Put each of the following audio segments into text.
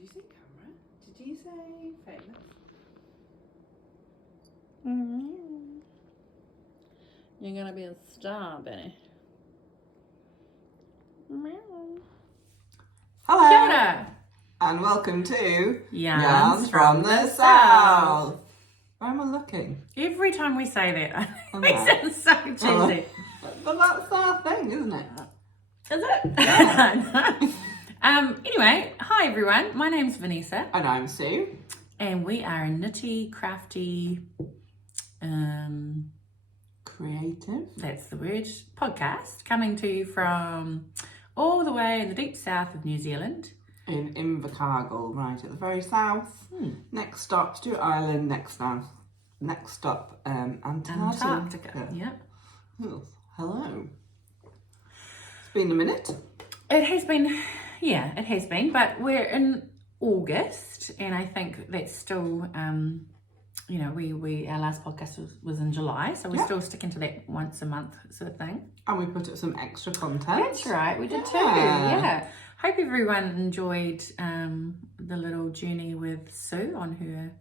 Did you say camera? Did you say famous? You're gonna be a star, Benny. Hello. Kia ora. And welcome to Yarns from the South. Where am I looking? Every time we say that, I it makes it so cheesy. But that's our thing, isn't it? Is it? Anyway, hi everyone. My name's Vanessa. And I'm Sue. And we are a nitty, crafty, creative. That's the word, podcast, coming to you from all the way in the deep south of New Zealand. In Invercargill, right at the very south. Next stop, Stewart Island. Next stop, Antarctica. Yep. Oh, hello. It's been a minute. It has been, yeah, it has been, but we're in August, and I think that's still, you know, we our last podcast was in July, so we're still sticking to that once a month sort of thing. And we put up some extra content. That's right, we did too. Yeah. Hope everyone enjoyed the little journey with Sue on her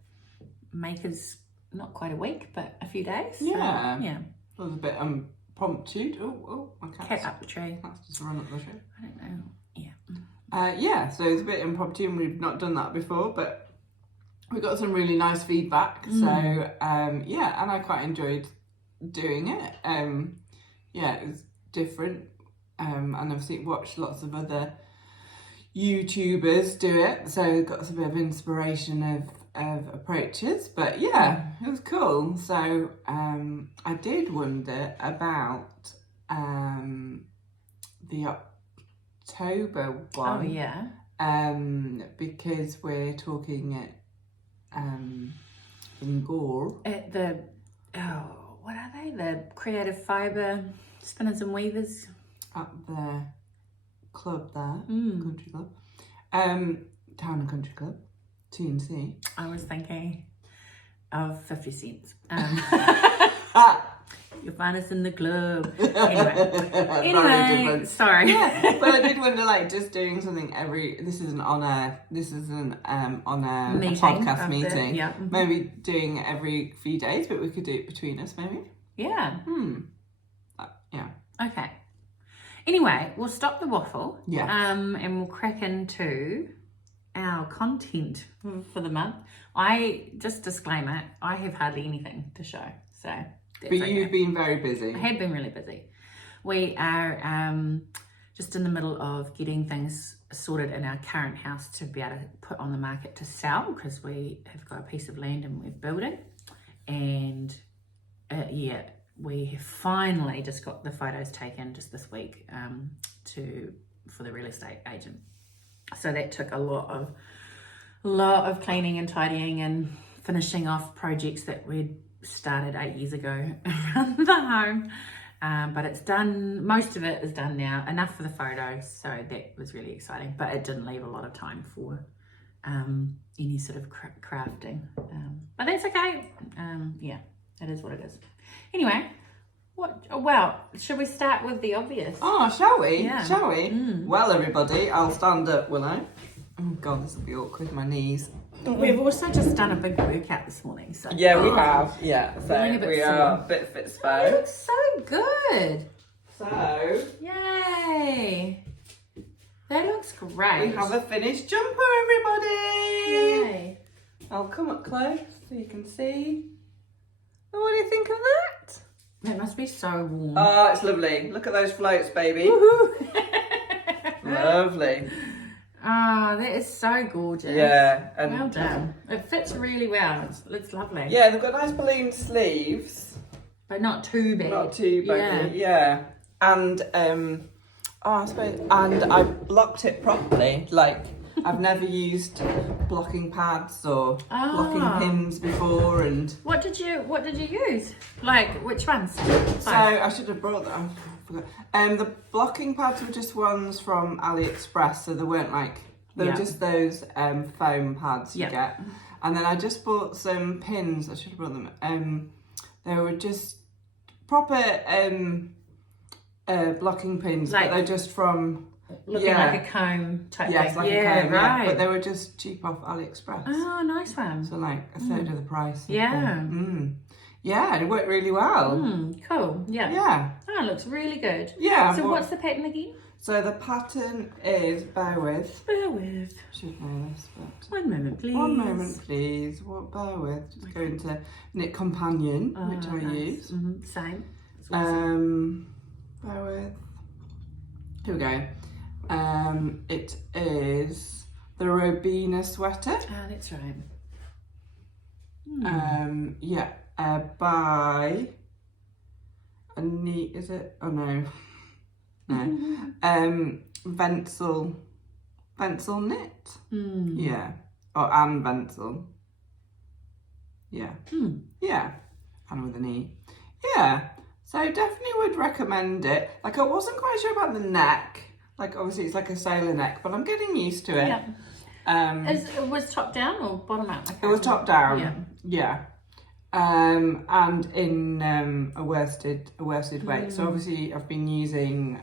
makers, not quite a week, but a few days. Yeah. So, yeah. It was a bit impromptu. Oh, my Cat up the tree. Cat's just run up the tree. I don't know. Yeah. Yeah, so it's a bit impromptu and we've not done that before, but we got some really nice feedback. So, yeah, and I quite enjoyed doing it. Yeah, it was different. And I've watched lots of other YouTubers do it, so got a bit of inspiration of approaches. But yeah, it was cool. So I did wonder about the October one. Oh yeah. Because we're talking at in Gore. At the what are they? The Creative Fibre Spinners and Weavers At the club there, country club. Town and Country Club, TNC. I was thinking of 50 cents. You'll find us in the club. Anyway, sorry. Yeah, but I did wonder, like, just doing something this isn't on a Meeting podcast of meeting. Yeah. Maybe doing it every few days, but we could do it between us, maybe. Yeah. Yeah. Okay. Anyway, we'll stop the waffle. Yeah. And we'll crack into our content for the month. Just disclaimer, I have hardly anything to show, so. But you've been very busy. I have been really busy. We are just in the middle of getting things sorted in our current house to be able to put on the market to sell, because we have got a piece of land and we're building. And yeah, we have finally just got the photos taken just this week for the real estate agent. So that took a lot of cleaning and tidying and finishing off projects that we'd started 8 years ago around the home. But it's done, most of it is done now, enough for the photos, so that was really exciting, but it didn't leave a lot of time for any sort of crafting, but that's okay. Yeah, it is what it is. Anyway, should we start with the obvious? Oh, shall we? Yeah. Shall we? Well, everybody, I'll stand up, will I? Oh God, this will be awkward, my knees. We've also just done a big workout this morning, so Yeah, we have. Yeah, so Feeling a bit we sore. are a bit fit It spo. looks so good. So Yay! That looks great. we have a finished jumper, everybody. Yay! I'll come up close so you can see. Oh, what do you think of that? That must be so warm. Oh, it's lovely. Look at those floats, baby. Woohoo! Lovely. Oh, that is so gorgeous. Yeah. And Well done. It fits really well. It's lovely. yeah, they've got nice balloon sleeves. But not too big. Not too baggy. Yeah. And I suppose, and I blocked it properly. Like, I've never used blocking pads or blocking pins before, and What did you use? Like which ones? so I should have brought them. I forgot. The blocking pads were just ones from AliExpress, so they weren't like they were just those foam pads you get. And then I just bought some pins. I should have brought them. They were just proper blocking pins, but they're just from looking like a comb type yes, thing. like a comb, right. But they were just cheap off AliExpress. Oh, nice one. So like a third of the price. Yeah. Yeah, and it worked really well. Cool. Yeah. Yeah. Oh, it looks really good. Yeah. So what's the pattern again? So the pattern is, bear with. Should know this, but... One moment, please. One moment, please. What, bear with. Just go into Knit Companion, which I use. Same. Bear with. Here we go. It is the Robina sweater. Ah, that's right. Yeah. By is it? Oh no. No. Ventzel knit. Yeah. Or Anne Ventzel. Yeah. Yeah. And with an E. Yeah. So definitely would recommend it. Like I wasn't quite sure about the neck. Like obviously it's like a sailor neck, but I'm getting used to it. Yeah. It was top down or bottom out? It was top down. Yeah. Yeah. And in a worsted weight. So obviously I've been using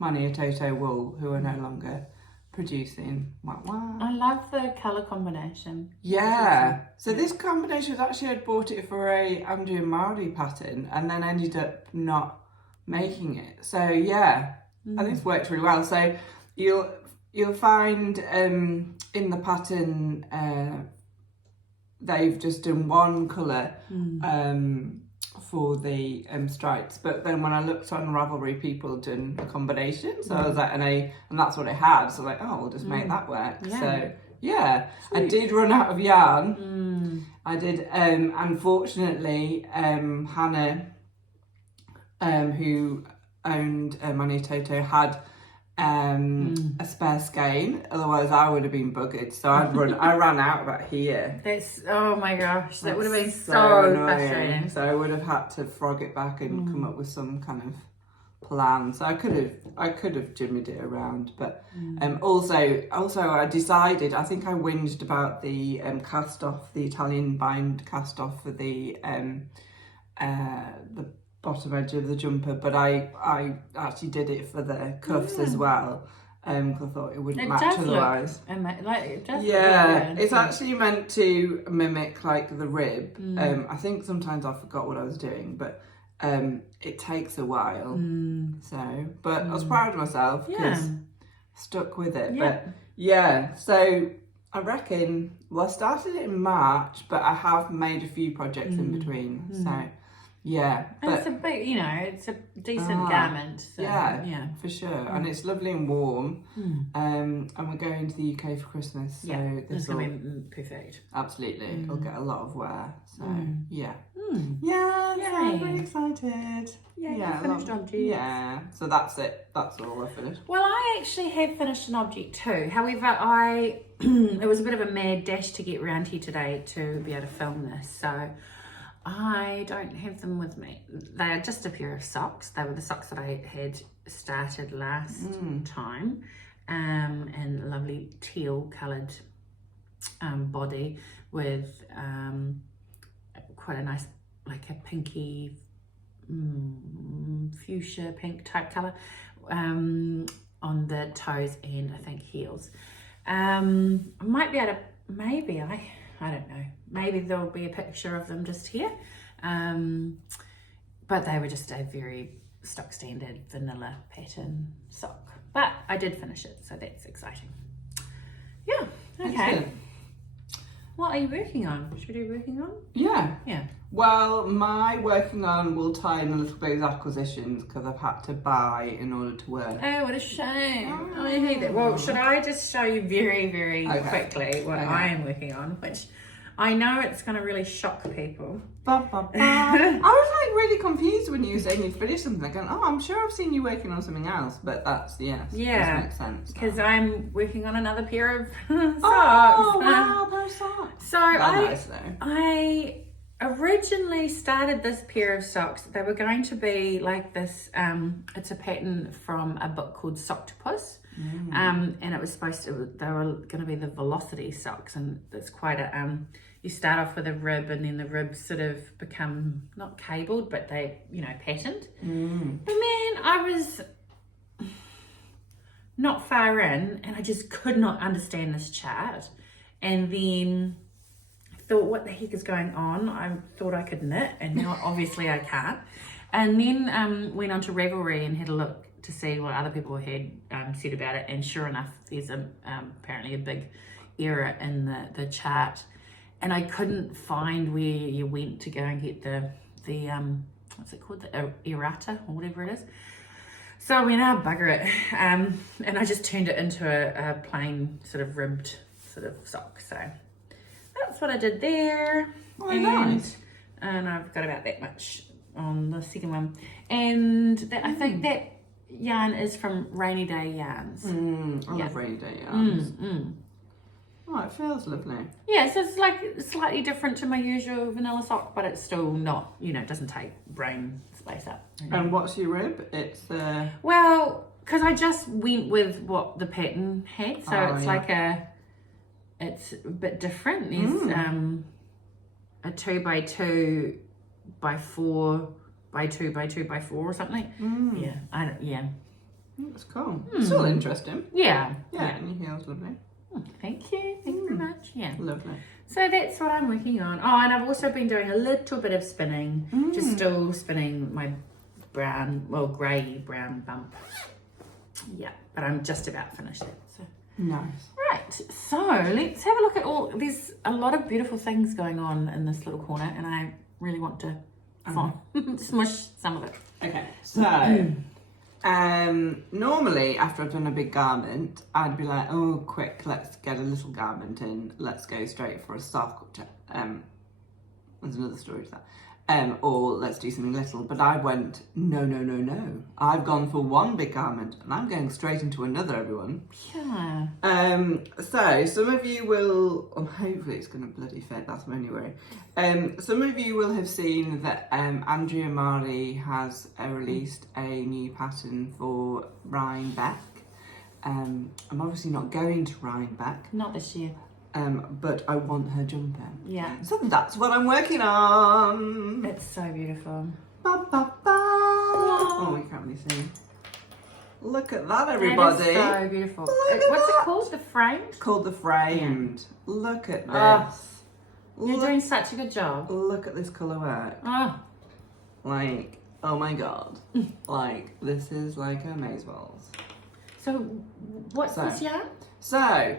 Maniototo Wool, who are no longer producing. I love the colour combination. Yeah. So this combination was actually, I'd bought it for a Andrea and Mowry pattern and then ended up not making it. So yeah, I think it's worked really well. So you'll find in the pattern they've just done one colour for the stripes, but then when I looked on Ravelry, people had done a combination, so I was like, and that's what it had, so like, oh, we'll just make that work. So yeah, sweet. I did run out of yarn. I did, unfortunately, Hannah, who owned Maniototo, had a spare skein, otherwise I would have been buggered. So I ran out about here. That's, oh my gosh, that would have been so frustrating. So I would have had to frog it back and come up with some kind of plan. So I could have jimmied it around, but also I decided, I think I whinged about the cast off, the Italian bind cast off for the bottom edge of the jumper, but I actually did it for the cuffs as well, because I thought it wouldn't match otherwise. It's actually meant to mimic like the rib. I think sometimes I forgot what I was doing, but it takes a while. So, but I was proud of myself because I stuck with it. But yeah, so I reckon, well, I started it in March, but I have made a few projects in between. So yeah, but it's a big, it's a decent garment. So, yeah, for sure, and it's lovely and warm. And we're going to the UK for Christmas, so this will be perfect. Absolutely, it'll get a lot of wear. So yeah, I'm very excited. Yeah, finished object. Yeah, so that's it. That's all I finished. Well, I actually have finished an object too. However, it was a bit of a mad dash to get around here today to be able to film this. So I don't have them with me. They are just a pair of socks. They were the socks that I had started last time, and a lovely teal coloured body with quite a nice, like a pinky fuchsia pink type colour on the toes and I think heels. I might be able to, maybe I don't know. Maybe there'll be a picture of them just here. But they were just a very stock standard vanilla pattern sock. But I did finish it, so that's exciting. Yeah, okay. Excellent. What are you working on? Should we do working on? Yeah. Yeah. Well, my working on will tie in a little bit with acquisitions because I've had to buy in order to work. Oh, what a shame. I hate that. Well, should I just show you very, very quickly what I am working on, which I know it's going to really shock people. I was like really confused when you were saying you'd finished something. Going, oh, I'm sure I've seen you working on something else, but that's, does make sense. Because I'm working on another pair of socks. Oh, wow, those socks. So I originally started this pair of socks. They were going to be like this, it's a pattern from a book called Socktopus. And it was they were going to be the velocity socks, and it's quite a, you start off with a rib and then the ribs sort of become not cabled, but they, patterned. And man, I was not far in, and I just could not understand this chart. And then I thought, what the heck is going on? I thought I could knit, and now obviously I can't. And then went on to Ravelry and had a look to see what other people had said about it. And sure enough, there's apparently a big error in the chart. And I couldn't find where you went to go and get the what's it called? The errata or whatever it is. So I went, oh, bugger it. And I just turned it into a plain sort of ribbed sort of sock. So that's what I did there. Oh, nice. And I've got about that much on the second one. And I think that yarn is from Rainy Day Yarns. I love Rainy Day Yarns. Oh, it feels lovely. Yeah, so it's like slightly different to my usual vanilla sock, but it's still not, it doesn't take brain space up. And what's your rib? It's the... Well, because I just went with what the pattern had, so it's like it's a bit different. There's a 2x2 by 4 by 2 by 2 by 4 or something. Yeah, That's cool. It's all interesting. Yeah, and your hair's lovely. Thank you very much. Yeah, lovely. So that's what I'm working on. Oh, and I've also been doing a little bit of spinning, just still spinning my grey brown bump. Yeah, but I'm just about finished it. So nice. Right, so let's have a look at there's a lot of beautiful things going on in this little corner, and I really want to smush some of it. Okay, so normally after I've done a big garment, I'd be like, oh, quick, let's get a little garment in, let's go straight for a sock, which there's another story to that. Or let's do something little. But I went, no. I've gone for one big garment and I'm going straight into another, everyone. Yeah. So some of you will, hopefully it's going to bloody fit, that's my only worry. Some of you will have seen that Andrea Mowry has released a new pattern for Rhinebeck. I'm obviously not going to Rhinebeck. Not this year. But I want her jumper. Yeah. So that's what I'm working on. It's so beautiful. Ba, ba, ba. Oh, you can't really see. Look at that, everybody. It is so beautiful. What's it called? The framed? It's called the framed. Yeah. Look at this. You're doing such a good job. Look at this colour work. Oh. Like, oh my god. Like, this is like amazeballs. So, what's this yarn? So,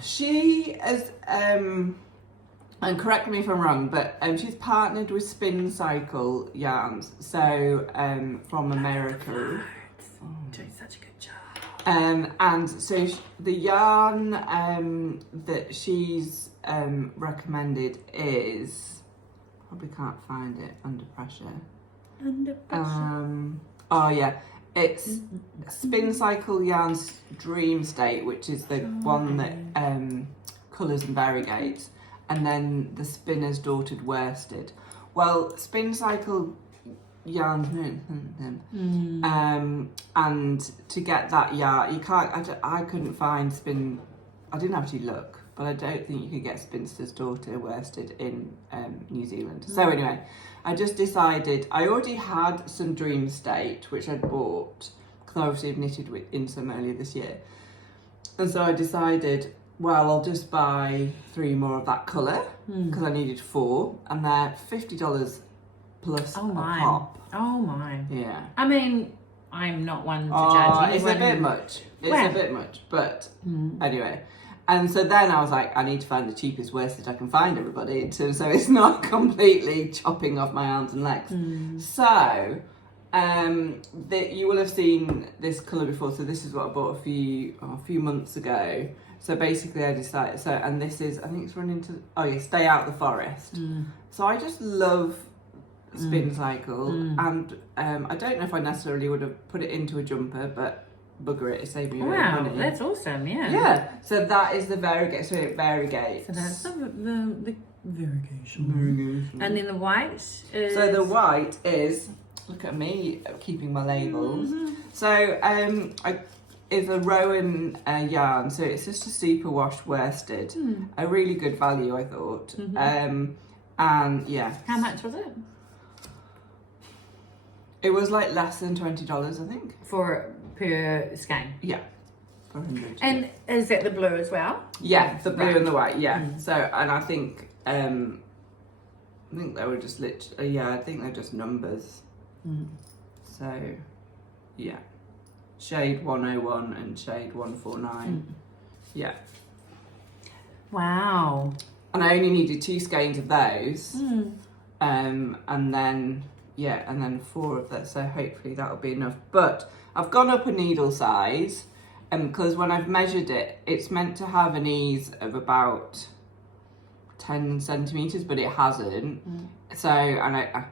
she is, and correct me if I'm wrong, but she's partnered with Spin Cycle Yarns, so from America. Doing such a good job. And so the yarn that she's recommended is, probably can't find it, Under Pressure. Under Pressure. Oh yeah. It's Spin Cycle Yarn's Dream State, which is the one that colours and variegates, and then the Spinner's Daughter Worsted. Well, Spin Cycle Yarn's and to get that yarn, you can't. I couldn't find Spin. I didn't actually look, but I don't think you could get Spinster's Daughter Worsted in New Zealand. So anyway. I just decided, I already had some Dream State, which I'd bought, because I obviously have knitted in some earlier this year. And so I decided, well, I'll just buy 3 more of that colour, because I needed 4, and they're $50 plus a pop. Oh my. Yeah. I mean, I'm not one to judge. It's a bit much. It's a bit much, but anyway. And so then I was like, I need to find the cheapest worsted I can find, everybody, so it's not completely chopping off my arms and legs. So, you will have seen this colour before. So this is what I bought a few months ago. So basically I decided, and this is, I think it's running to, Stay Out the Forest. So I just love Spin Cycle. And I don't know if I necessarily would have put it into a jumper, but bugger it saved me a bit of money. That's awesome, yeah. Yeah, so that is the variegate, so it variegates. So that's the variegation. And then the white is... So the white is, look at me keeping my labels. So it's a Rowan yarn, so it's just a superwash worsted. A really good value, I thought. And yeah. How much was it? It was like less than $20, I think. per skein. Yeah. 400. And is that the blue as well? Yeah, the blue Right. and the white. Yeah. So, and I think they were just I think they're just numbers. So, yeah. Shade 101 and shade 149. Yeah. Wow. And I only needed 2 skeins of those. And then 4 of that. So hopefully that'll be enough. But I've gone up a needle size, because when I've measured it, it's meant to have an ease of about 10 centimetres, but it hasn't. So, and I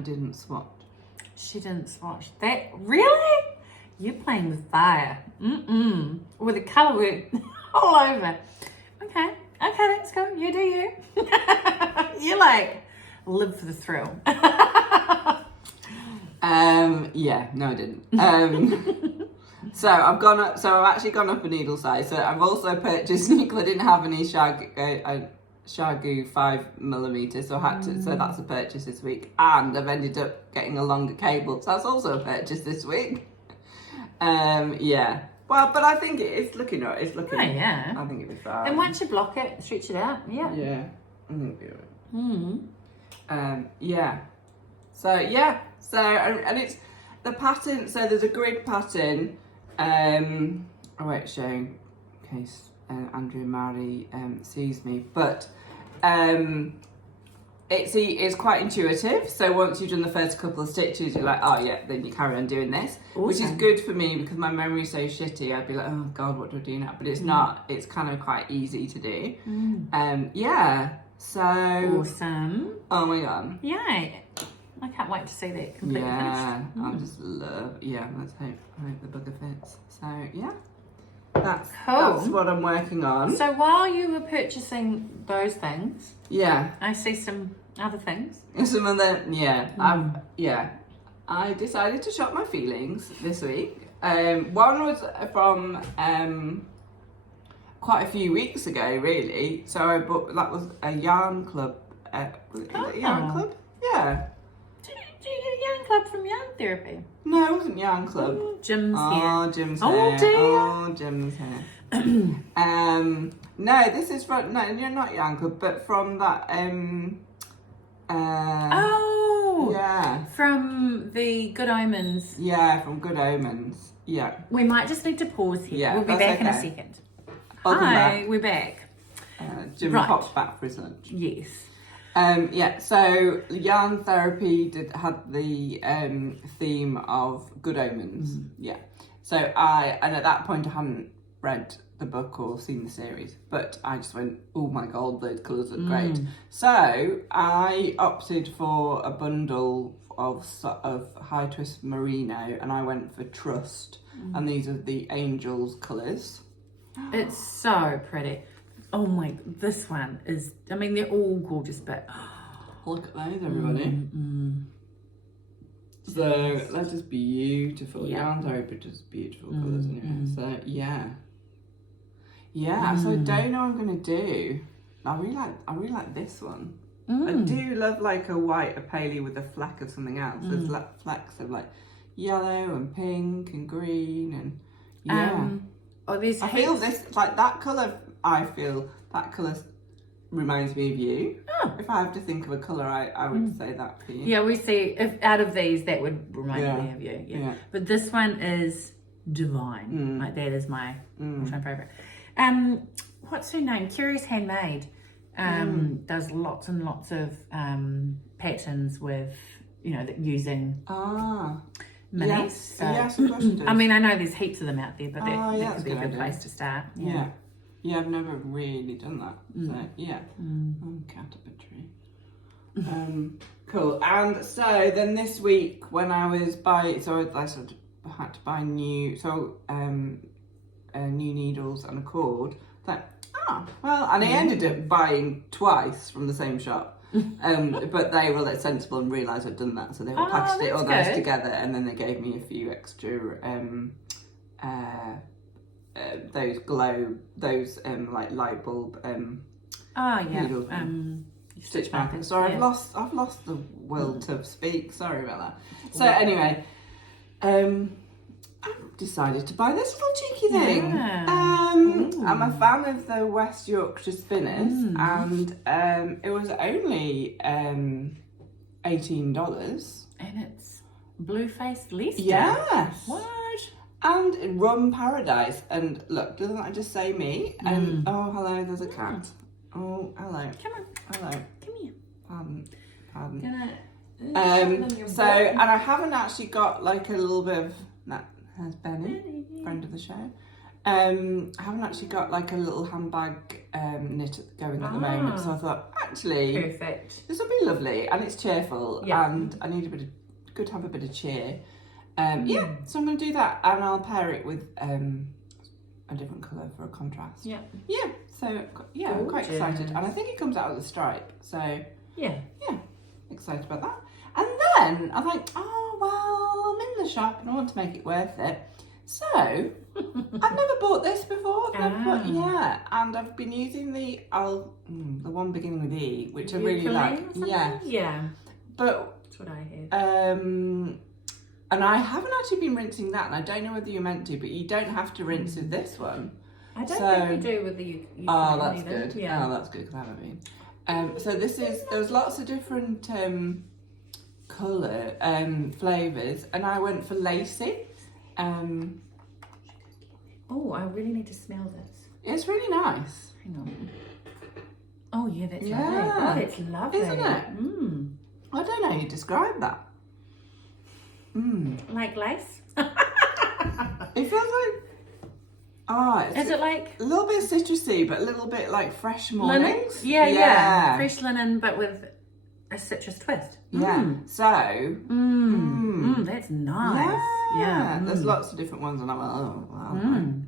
didn't swatch. She didn't swatch that. Really? You're playing with fire. With the colour work all over. Okay, let's go. You do you. You like live for the thrill. Yeah, no, I didn't. So I've actually gone up a needle size. So I've also purchased, because I didn't have any Shagoo 5mm, so I had to. So that's a purchase this week, and I've ended up getting a longer cable, so that's also a purchase this week. Yeah. Well, but I think it's looking. Oh yeah. I think it'll be fine. And once you block it, stretch it out. Yeah. Yeah. I think it'll be alright. Yeah. So yeah. So and it's the pattern. So there's a grid pattern. I won't show in case Andrea and Mowry sees me, but it's quite intuitive. So once you've done the first couple of stitches, you're like, oh yeah, then you carry on doing this, which is good for me because my memory's so shitty. I'd be like, oh god, what do I do now? But it's not. It's kind of quite easy to do. Yeah. So awesome. Oh my god. Yay. I can't wait to see that completely finished. I just love. Yeah. Let's hope. I hope the bugger fits. So yeah. That's what I'm working on. So while you were purchasing those things, I see some other things. Some other, I decided to shop my feelings this week. One was from quite a few weeks ago, really. So I bought, that was a yarn club. Was it a yarn club? Yeah. Do you get a yarn club from Yarn Therapy? No, it wasn't yarn club. Jim's here. Oh, Jim's here. Oh dear. Oh, Jim's here. No, this is from, no, you're not yarn club, but from that, yeah. From the Good Omens. Yeah, from Good Omens. Yeah. We might just need to pause here. Yeah, we'll be back in a second. Hi, we're back. Jim popped back for his lunch. Yes. So Yarn Therapy had the theme of Good Omens. Yeah. So and at that point I hadn't read the book or seen the series, but I just went, oh my god, those colours look great. So I opted for a bundle of high twist merino, and I went for Trust, and these are the Angels colours. It's so pretty. Oh my, this one is, I mean, they're all gorgeous, but look at those, everybody. So that's just beautiful. Yarn Therapy, just beautiful colours anyway. So yeah. So I don't know what I'm gonna do. I really like this one. I do love like a white, a paley with a fleck of something else. There's like flecks of like yellow and pink and green and I feel this like that colour. I feel that colour reminds me of you. If I have to think of a colour, I would say that for you. Yeah, we see if out of these that would remind me of you. Yeah. But this one is divine. Like that is my favourite. What's her name? Curious Handmade. Does lots and lots of patterns with using minis. Yes, so, yes, of course you do. I mean, I know there's heaps of them out there, but that could be a good idea. place to start. Yeah, I've never really done that. So yeah, cat up a tree. Cool. And so then this week when I was I sort of had to buy new needles and a cord. Like, and I ended up buying twice from the same shop. But they were sensible and realised I'd done that, so they all packaged all those together, and then they gave me a few extra like light bulb needle stitch markers. Sorry, I've lost the will to speak. Sorry about that. So anyway, I decided to buy this little cheeky thing. Yeah. I'm a fan of the West Yorkshire spinners, and it was only $18. And it's blue-faced Leicester. Yes. What? And rum paradise. And look, doesn't that just say me? And oh, hello, there's a cat. Oh, hello. Come on. Hello. Come here. Pardon. Gonna So, and I haven't actually got like a little bit of that. There's Benny, friend of the show. I haven't actually got like a little handbag knit going at the moment, so I thought actually perfect. this will be lovely, and it's cheerful, and I need good to have a bit of cheer. Yeah, so I'm going to do that, and I'll pair it with a different colour for a contrast. Yeah. So yeah, I'm quite excited, and I think it comes out with a stripe. So yeah, excited about that. And then I think, oh well, I'm in the shop and I want to make it worth it. So I've never bought this before. And I've been using the one beginning with E, which I really like. Yeah. But that's what I heard. And I haven't actually been rinsing that, and I don't know whether you're meant to, but you don't have to rinse with this one. I don't think you do with the oh, that's either. good. Yeah. Oh, that's good because I haven't been. So there's lots of different colour flavours, and I went for lacy. Oh, I really need to smell this. It's really nice. Hang on. Oh yeah, that's Yeah. lovely. Oh, that's lovely. Isn't it? I don't know how you describe that. Like lace? It feels like is it like a little bit citrusy, but a little bit like fresh mornings? Linen? Yeah. Fresh linen, but with a citrus twist. Yeah. So. That's nice. Yeah. There's lots of different ones, and I'm like, oh wow.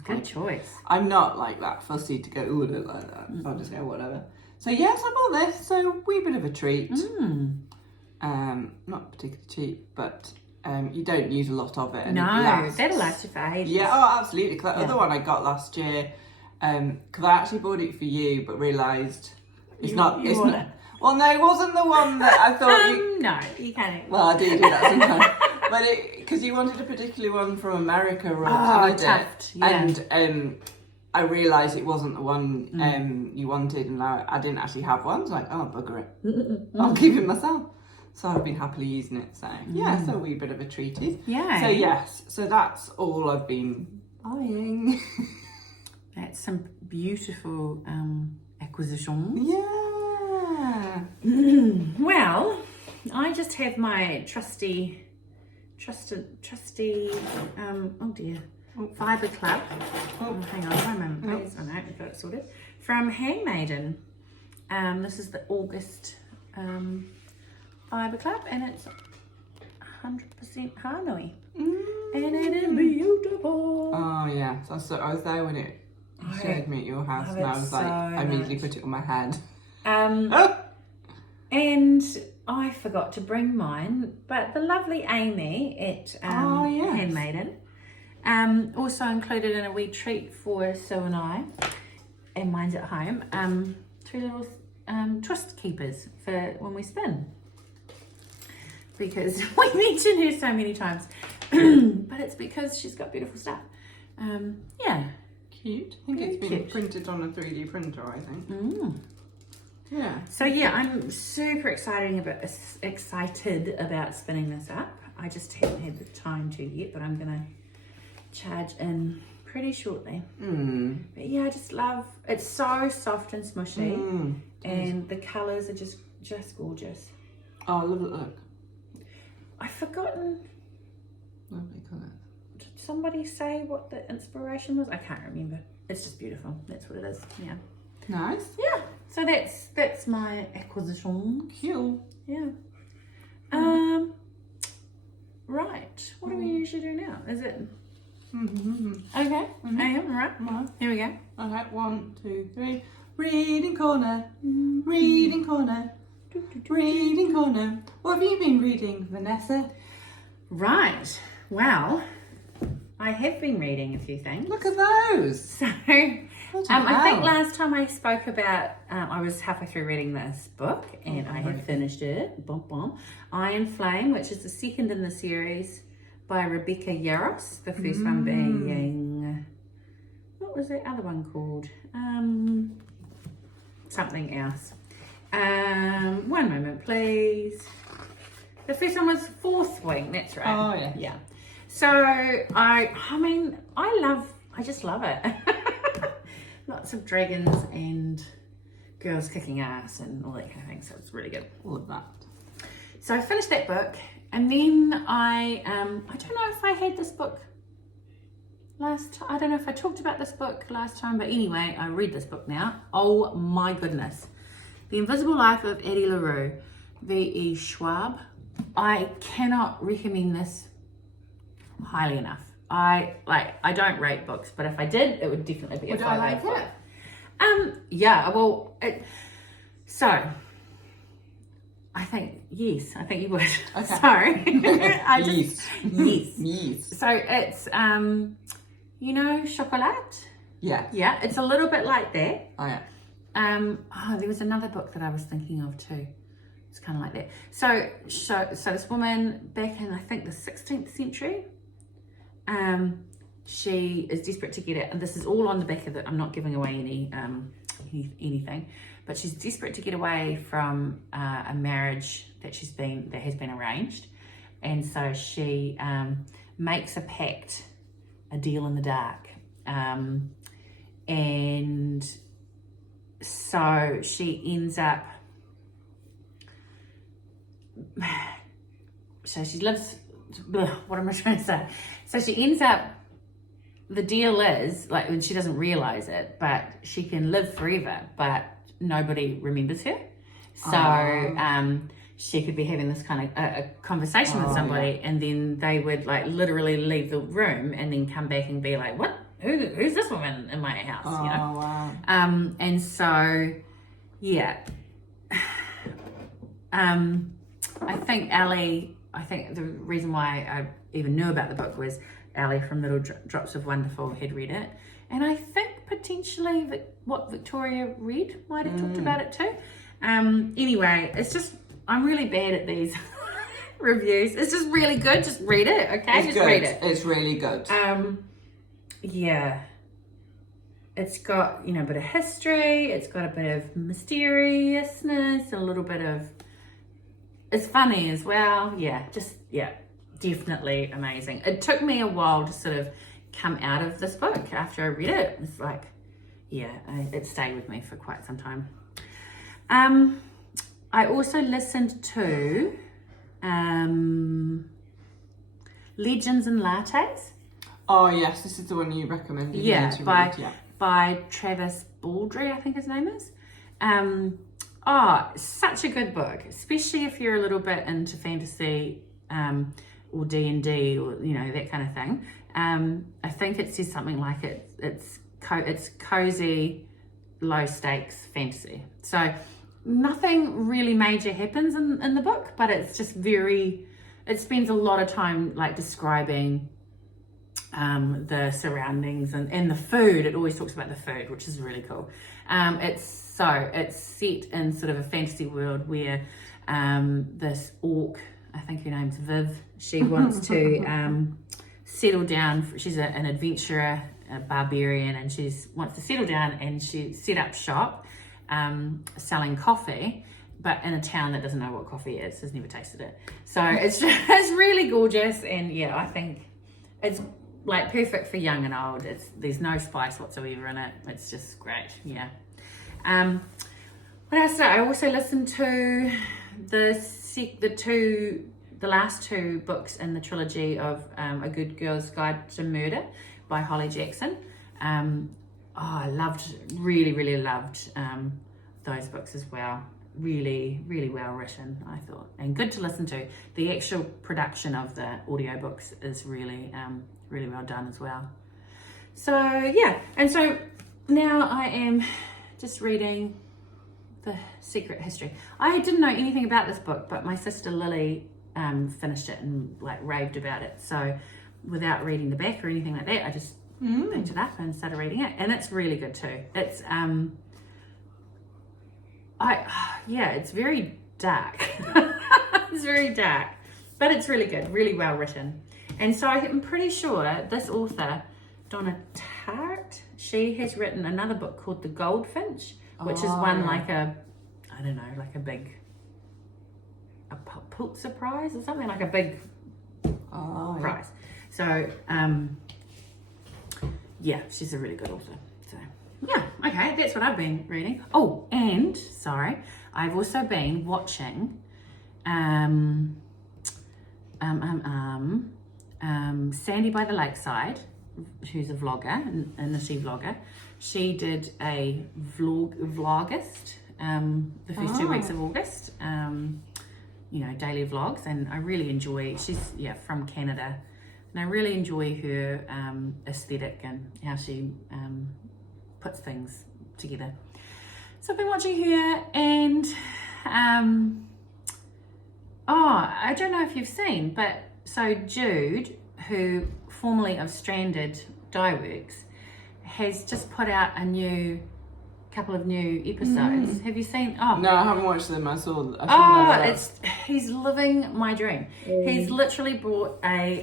Good choice. I'm not like that fussy to go. Oh, I don't like that. I'll just go whatever. So yes, I bought this. So a wee bit of a treat. Not particularly cheap, but. You don't use a lot of it. And that'll last you for ages. Yeah, oh, absolutely. Because that other one I got last year, because I actually bought it for you, but realised it's not. Well, no, it wasn't the one that I thought No, you can't. Well, I do that sometimes. But because you wanted a particular one from America or Canada. And I realised it wasn't the one you wanted, and I didn't actually have one. So I was like, oh, bugger it. I'll keep it myself. So I've been happily using it. So so a wee bit of a treaty. Yeah. So yes, so that's all I've been buying. That's some beautiful acquisitions. Yeah. Well, I just have my trusty fibre club. Hang on one moment, please. Oh no, we've got it sorted. From Handmaiden. This is the August fibre club, and it's 100% Hanoi. And it is beautiful. Oh yeah, so I was there when it showed me at your house, and I was like, I immediately put it on my head. And I forgot to bring mine, but the lovely Amy at Handmaiden also included in a wee treat for Sue and I, and mine's at home, 2 little twist keepers for when we spin. Because we mention her so many times, but it's because she's got beautiful stuff. Cute. I think it's been printed on a 3D printer, I think. Yeah. So yeah, I'm super excited about spinning this up. I just haven't had the time to yet, but I'm gonna charge in pretty shortly. But yeah, I just love it's so soft and smushy, and the colours are just gorgeous. Oh, look. I've forgotten. Lovely colour. Did somebody say what the inspiration was? I can't remember. It's just beautiful. That's what it is. Yeah. Nice. Yeah. So that's my acquisition. Cute. Yeah. Right. What do we usually do now? Is it? Okay. I am right. Here we go. Okay. 1, 2, 3. Reading corner. Reading corner. Reading corner. What have you been reading, Vanessa? Right. Well, I have been reading a few things. Look at those. So, I think last time I spoke about, I was halfway through reading this book, and I had finished it. Iron Flame, which is the second in the series by Rebecca Yaros. The first one being, what was the other one called? Something else. One moment, please. The first one was Fourth Wing. That's right. Oh yeah. Yeah. So I mean, I just love it. Lots of dragons and girls kicking ass and all that kind of thing. So it's really good. All of that. So I finished that book, and then I don't know if I had this book last time. I don't know if I talked about this book last time, but anyway, I read this book now. Oh my goodness. The Invisible Life of Addie LaRue, V.E. Schwab. I cannot recommend this highly enough. I don't rate books, but if I did, it would definitely be a 5 out of 5. Yeah, well, so I think yes, I think you would. Okay. Sorry. Yes. Yes. So it's you know, chocolate? Yeah. Yeah, it's a little bit like that. Oh yeah. There was another book that I was thinking of too. It's kind of like that. So this woman back in, I think, the 16th century, she is desperate to get it, and this is all on the back of it. I'm not giving away anything, but she's desperate to get away from a marriage that has been arranged, and so she makes a pact, a deal in the dark, and so she ends up. So she lives. What am I trying to say? So she ends up. The deal is, like, when she doesn't realize it, but she can live forever, but nobody remembers her. So she could be having this kind of a conversation with somebody, and then they would like literally leave the room and then come back and be like, "What? Who's this woman in my house?" Oh, you know? wow. And so, yeah. I think the reason why I even knew about the book was Ellie from Little Drops of Wonderful had read it, and I think potentially what Victoria read might have talked about it too. Anyway, it's just, I'm really bad at these reviews. It's just really good. Just read it, okay? Just read it. It's really good. Yeah. It's got, a bit of history. It's got a bit of mysteriousness, a little bit of, it's funny as well. Yeah, definitely amazing. It took me a while to sort of come out of this book after I read it. It's like, it stayed with me for quite some time. I also listened to Legends and Lattes. Oh yes, this is the one you recommended. By Travis Baldree, I think his name is. Such a good book, especially if you're a little bit into fantasy or D&D or that kind of thing. I think it says something like it's cozy, low stakes fantasy. So nothing really major happens in the book, but it's just it spends a lot of time like describing the surroundings and the food. It always talks about the food, which is really cool. It's set in sort of a fantasy world where this orc, I think her name's Viv, she wants to settle down. She's an adventurer, a barbarian, and she wants to settle down, and she set up shop selling coffee, but in a town that doesn't know what coffee is, has never tasted it. So it's really gorgeous, and I think it's like perfect for young and old. There's no spice whatsoever in it. It's just great. What else? I also listened to the last two books in the trilogy of A Good Girl's Guide to Murder by Holly Jackson. I really loved those books as well. Really, really well written, I thought, and good to listen to. The actual production of the audiobooks is really really well done as well. So and so now I am just reading The Secret History. I didn't know anything about this book, but my sister Lily finished it and like raved about it. So without reading the back or anything like that, I just picked it up and started reading it, and it's really good too. It's it's very dark. It's very dark, but it's really good, really well written. And so I'm pretty sure this author, Donna Tartt, she has written another book called The Goldfinch, which is won like a, I don't know, like a big, a Pulitzer Prize or something, like a big prize. So, yeah, she's a really good author. So, yeah, okay, that's what I've been reading. Oh, and, sorry, I've also been watching Sandy by the Lakeside, who's a vlogger, a knitty vlogger. She did a vlogist the first 2 weeks of August, you know, daily vlogs, and I really enjoy, she's from Canada, and I really enjoy her aesthetic and how she puts things together. So I've been watching her, and I don't know if you've seen, but so Jude, who formerly of Stranded Dye Works, has just put out a couple of new episodes. Have you seen? Oh no, I haven't watched them. I saw he's living my dream. He's literally brought a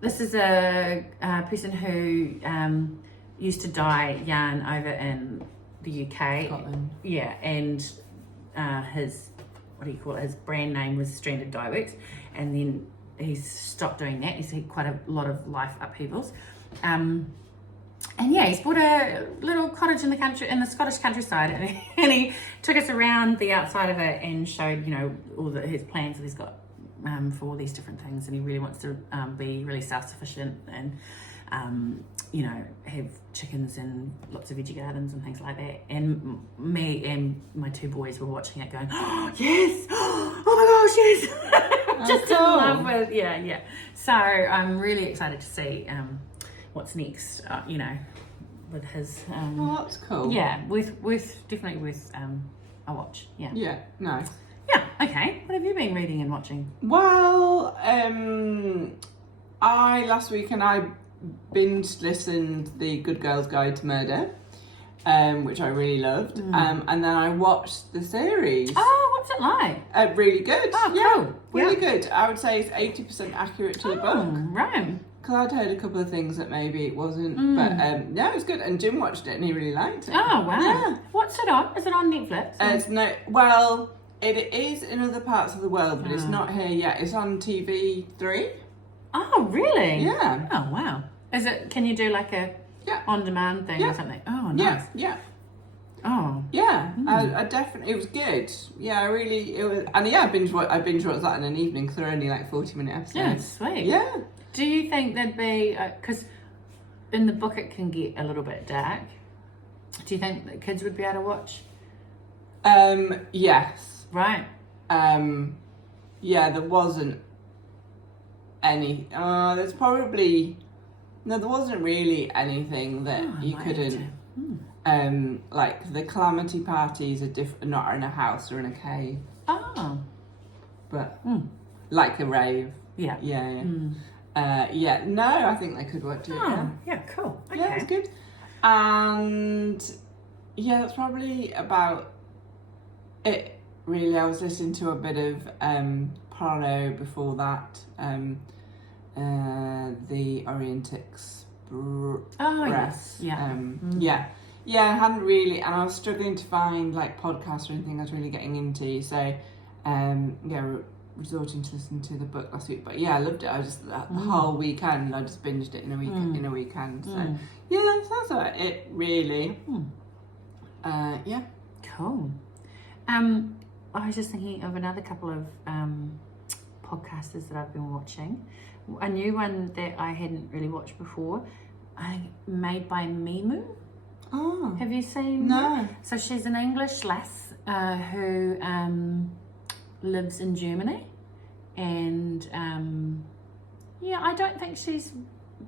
this is a person who used to dye yarn over in the UK. Scotland. Yeah, and his, what do you call it, his brand name was Stranded Dye Works, and then he's stopped doing that. He's had quite a lot of life upheavals. And yeah, he's bought a little cottage in the Scottish countryside, and he took us around the outside of it and showed, you know, all his plans that he's got for all these different things, and he really wants to be really self-sufficient and you know, have chickens and lots of veggie gardens and things like that. And me and my 2 boys were watching it going, oh yes, oh my gosh, yes. Just in love with, yeah. So I'm really excited to see what's next, you know, with his that's cool. Yeah, definitely worth a watch. Yeah, nice. Yeah, okay. What have you been reading and watching? Well, last weekend I binge listened The Good Girl's Guide to Murder, which I really loved, and then I watched the series. Oh, what's it like? Really good. Cool. Really good. I would say it's 80% accurate to the book. Right. Because I'd heard a couple of things that maybe it wasn't, but yeah, it was good. And Jim watched it and he really liked it. Oh wow! Yeah. What's it on? Is it on Netflix? It is in other parts of the world, but it's not here yet. It's on TV3. Oh really? Yeah. Oh wow! Is it? Can you do like a on-demand thing or something? Oh nice. Yeah. Oh. Yeah. I definitely. It was good. Yeah, it was. And yeah, I binge watched that in an evening because they're only like 40-minute episodes. Yeah, sweet. Yeah. Do you think there'd be, because in the book it can get a little bit dark, do you think that kids would be able to watch? Yes. Right. Yeah, there wasn't any, there wasn't really anything that you couldn't, like the calamity parties are not in a house or in a cave. Oh. But, like a rave. Yeah. Yeah. No, I think they could watch it. Yeah, cool. Okay. Yeah, it's good. And yeah, that's probably about it. Really, I was listening to a bit of porno before that. The Orient Express. Yes. Yeah. Yeah. I hadn't really, and I was struggling to find like podcasts or anything I was really getting into. So, resorting to listen to the book last week, but yeah, I loved it. I just the whole weekend I just binged it in a weekend. So yeah, that's about it really. Yeah, cool. I was just thinking of another couple of podcasters that I've been watching. A new one that I hadn't really watched before, made by Moomeeno. Oh, have you seen? No. Her? So she's an English lass who lives in Germany, and I don't think she's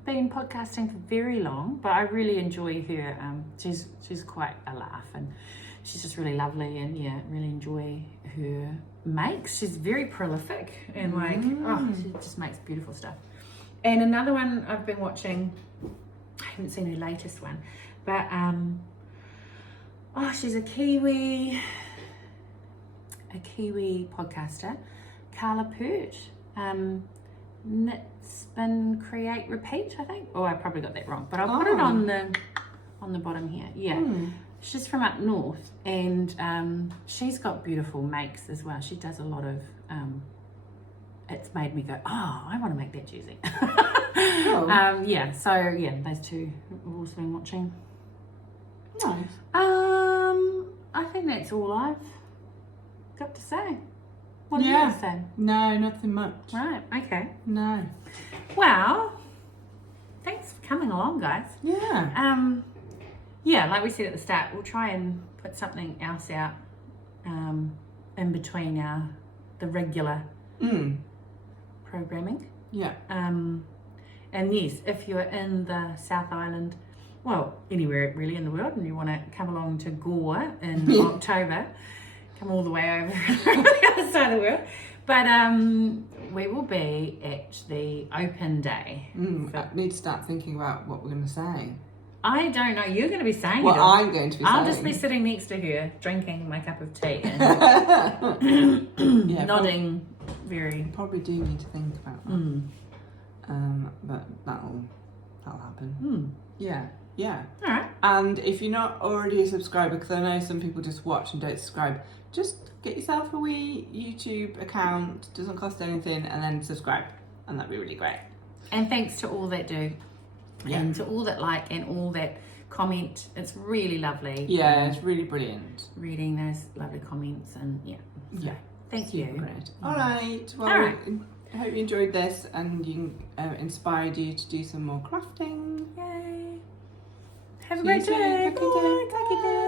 been podcasting for very long, but I really enjoy her. She's quite a laugh, and she's just really lovely, and really enjoy her makes. She's very prolific and she just makes beautiful stuff. And another one I've been watching, I haven't seen her latest one, but she's a Kiwi podcaster, Carla. knit, spin, create, repeat, I think. Oh, I probably got that wrong, but I'll put it on the bottom here. Yeah. She's from up north, and she's got beautiful makes as well. She does a lot of, it's made me go, oh, I want to make that jersey. Yeah, so yeah, those two we've also been watching. Nice. I think that's all I've got to say. What do you have to say? No, nothing much. Right, okay. No. Well, thanks for coming along, guys. Yeah. Yeah, like we said at the start, we'll try and put something else out in between the regular programming. Yeah. And yes, if you're in the South Island, well, anywhere really in the world, and you want to come along to Gore in October, come all the way over the other side of the world. But we will be at the open day. I need to start thinking about what we're going to say. I don't know. You're going to be saying what it. I'm going to be saying. I'll just be sitting next to her, drinking my cup of tea and nodding very. Probably do need to think about that. But that'll happen. Yeah. All right. And if you're not already a subscriber, because I know some people just watch and don't subscribe, just get yourself a wee YouTube account. Doesn't cost anything, and then subscribe, and that'd be really great. And thanks to all that do. And to all that like and all that comment. It's really lovely. Yeah, it's really brilliant. Reading those lovely comments and so thank you. Great. All right. Well, I hope you enjoyed this and inspired you to do some more crafting. Yay. Have a great day. Bye.